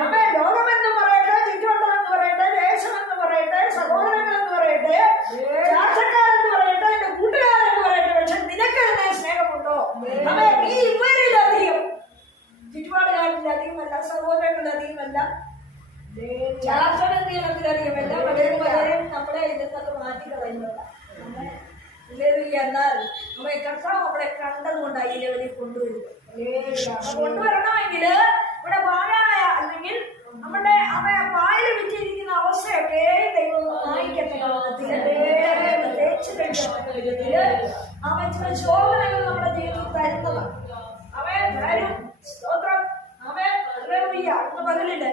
അമ്മേ ലോകമെന്ന് പറയട്ടെ ചുറ്റുവട്ടം എന്ന് പറയട്ടെ ദേശം എന്ന് പറയട്ടെ സഹോദരങ്ങൾ എന്ന് പറയട്ടെ ചാർച്ചക്കാരെന്ന് പറയട്ടെ എന്റെ കൂട്ടുകാരെന്ന് പറയട്ടെ പക്ഷെ നിനക്ക് സ്നേഹമുണ്ടോ? അമ്മേ നീ ഇവരിലധികം ചുറ്റുപാടുകാരിലധികമല്ല സഹോദരങ്ങളിലധികമല്ല ചാർച്ചനധികമല്ല പലരും പലരും നമ്മളെ ഇതിൽ നിന്ന് മാറ്റി ഹല്ലേലൂയ. എന്നാൽ നമ്മെ കർത്താവ് നമ്മളെ കണ്ടതുകൊണ്ടാണ് ഈ ലെവലിൽ കൊണ്ടുവരുന്നത്. കൊണ്ടുവരണമെങ്കിൽ ഇവിടെ പാഴായ അല്ലെങ്കിൽ നമ്മുടെ അവ പായൽ വിറ്റിരിക്കുന്ന അവസ്ഥയൊക്കെ ദൈവം വിധത്തിൽ അവൻ ചില ശോധനകൾ നമ്മുടെ ജീവിതത്തിൽ തരുന്നതാണ്. അവൻ തരും. സ്തോത്രം. അവൻ ഹല്ലേലൂയ. ഇന്ന് പകലിൽ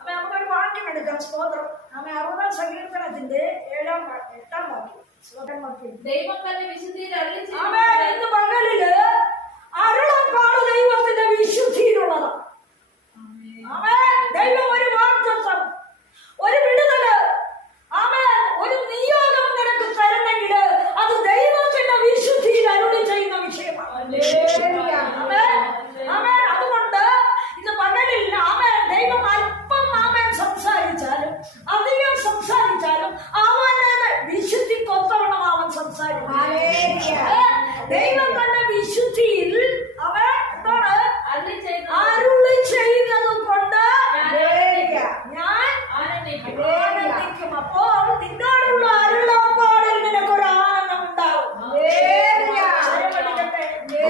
അവൻ നമുക്കൊരു വാക്യം എടുക്കാം. സ്തോത്രം. അവൻ അറുപതാം സങ്കീർത്തനത്തിന്റെ ഏഴാം എട്ടാം വാക്യം. സ്തോത്രം വാക്യം. ദൈവം തന്നെ വിശുദ്ധിയിൽ പകലിൽ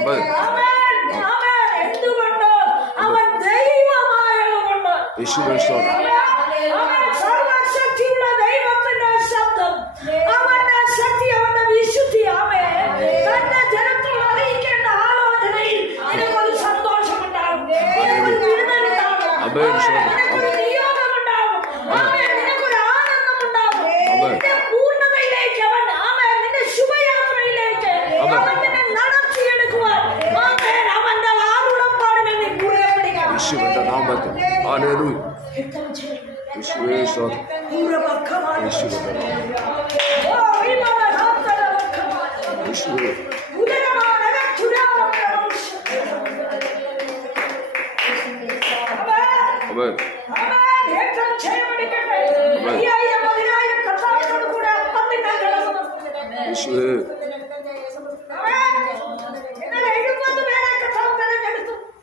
സ്വയമടിക്കട്ടെ. ആമേൻ. ആമേൻ. ആമേൻ. എന്തുകൊണ്ട് അവൻ ദൈവമായതുകൊണ്ട് യേശുവേ സ്തോത്രം. അവൻ यीशु का नाम बता हालेलुया यीशु का शोध यीशु का नाम यीशु Amen. Amen. Amen.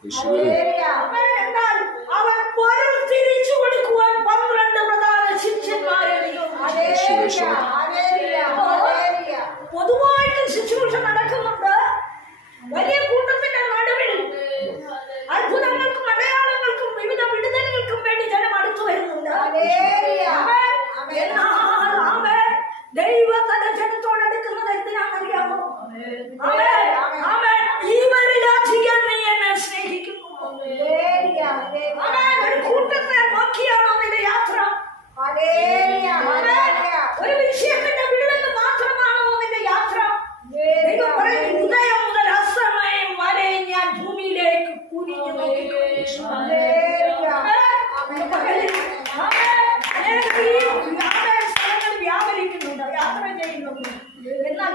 Yeshua. സ്തോത്രം. പൊതുവായിട്ട് ശുശ്രൂഷ നടക്കുന്നുണ്ട്. വലിയ കൂട്ടത്തിന്റെ നടുവിൽ അത്ഭുതങ്ങൾക്കും അടയാളങ്ങൾക്കും വിവിധ വിടുതലുകൾക്കും വേണ്ടി ജനം അടുത്തു വരുന്നുണ്ട്. ദൈവം തന്റെ ജനത്തോട് എടുക്കുന്നത് എന്തിനാണെന്നറിയാമോ? ആമേൻ.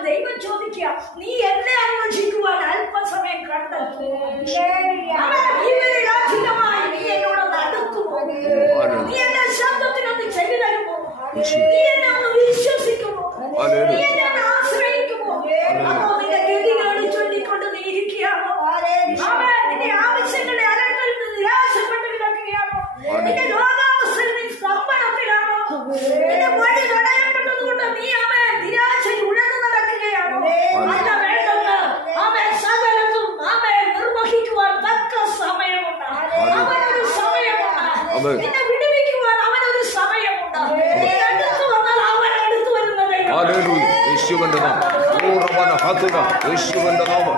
ദൈവം ചോദിക്കുക നീ എന്നെ അന്വേഷിക്കുവാൻ അല്പസമയം. ഇവരിൽ അധികമായി നീ എന്നോടൊന്ന് അടുക്കുമോ? നീ എന്റെ ശബ്ദത്തിനൊന്ന് ചെവി തരുമോ? നീ എന്നെ ഒന്ന് വിശ്വസിക്കുമോ? നീ എന്നെ ഒന്ന് ആശ്രയിക്കുമോ? യേശുവിന്റെ നാമം. ഓ റബ്ബന ഹത്തുന യേശുവിന്റെ നാമം.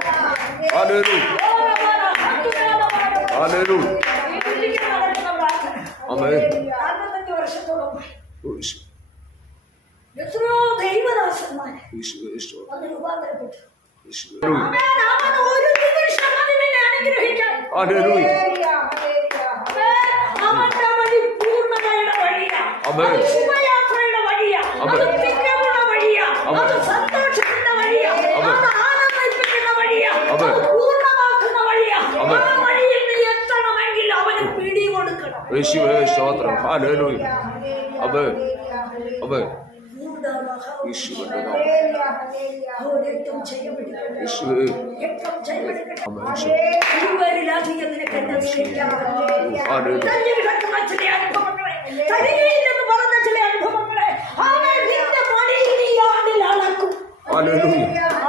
ഹല്ലേലൂയ. ഹല്ലേലൂയ. അമേ എത്രയോ ദൈവദാസന്മാര് ഒരു നിമിഷം അതിനെ അനുഗ്രഹിക്കാൻ ഹല്ലേലൂയ. അവന്റെ വഴി പൂർണതയുടെ വഴിയാ. യേശുവേ സ്തോത്രം ഹാലേലൂയ അമേ അമേ യേശുവിന്റെ നാമം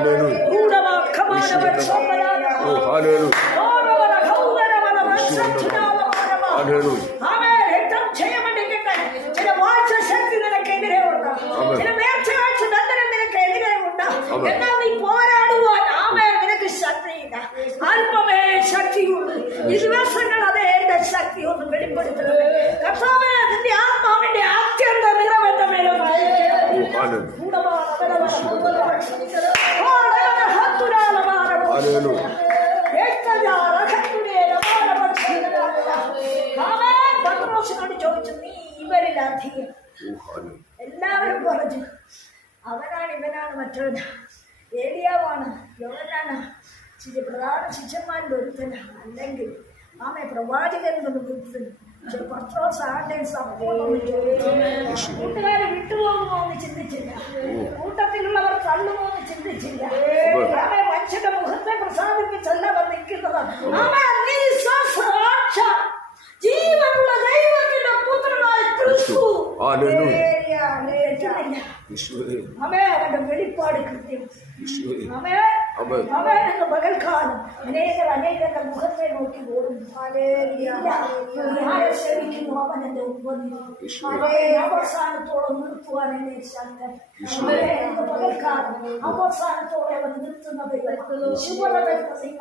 Hallelujah. Oh, hallelujah. Hallelujah. அற்பமே சக்தி உண்டு இதுவே சொன்னால் அதே இந்த சக்தி ஒன்று வெளிப்படுத்துறது கர்த்தா ഹാലേലൂയ എല്ലാവരും പറഞ്ഞു അവനാണ് ഇവനാണ് മറ്റവൻ ഏലിയാവാണ് യോവനാണ് പ്രധാന ശിഷ്യന്മാരിൽ ഒരുത്തൻ അല്ലെങ്കിൽ ആമെ പ്രവാചകൻ സപ്പോർട്ടൊന്നും ചോദിച്ചു. കൂട്ടുകാരെ വിട്ടുപോകുമോ എന്ന് ചിന്തിച്ചില്ല. കൂട്ടത്തിലുള്ളവർ തള്ളുമോ എന്ന് ചിന്തിച്ചില്ല. ആമെ മനുഷ്യന്റെ മുഖത്തെ പ്രസാദിപ്പിച്ചല്ല അവർ നിൽക്കുന്നത് ആമേ നീ ക്രിസ്തു ഹാലേലൂയ തെറ്റുന്നില്ല. യേശുവേ അവേ അവന്റെ വെളിപ്പാട് കൃത്യം. യേശുവേ അവേ ആമേൻ. അവേ എന്ന പകൽക്കാലം അനേകർ അനേകരുടെ മുഖത്തെ നോക്കി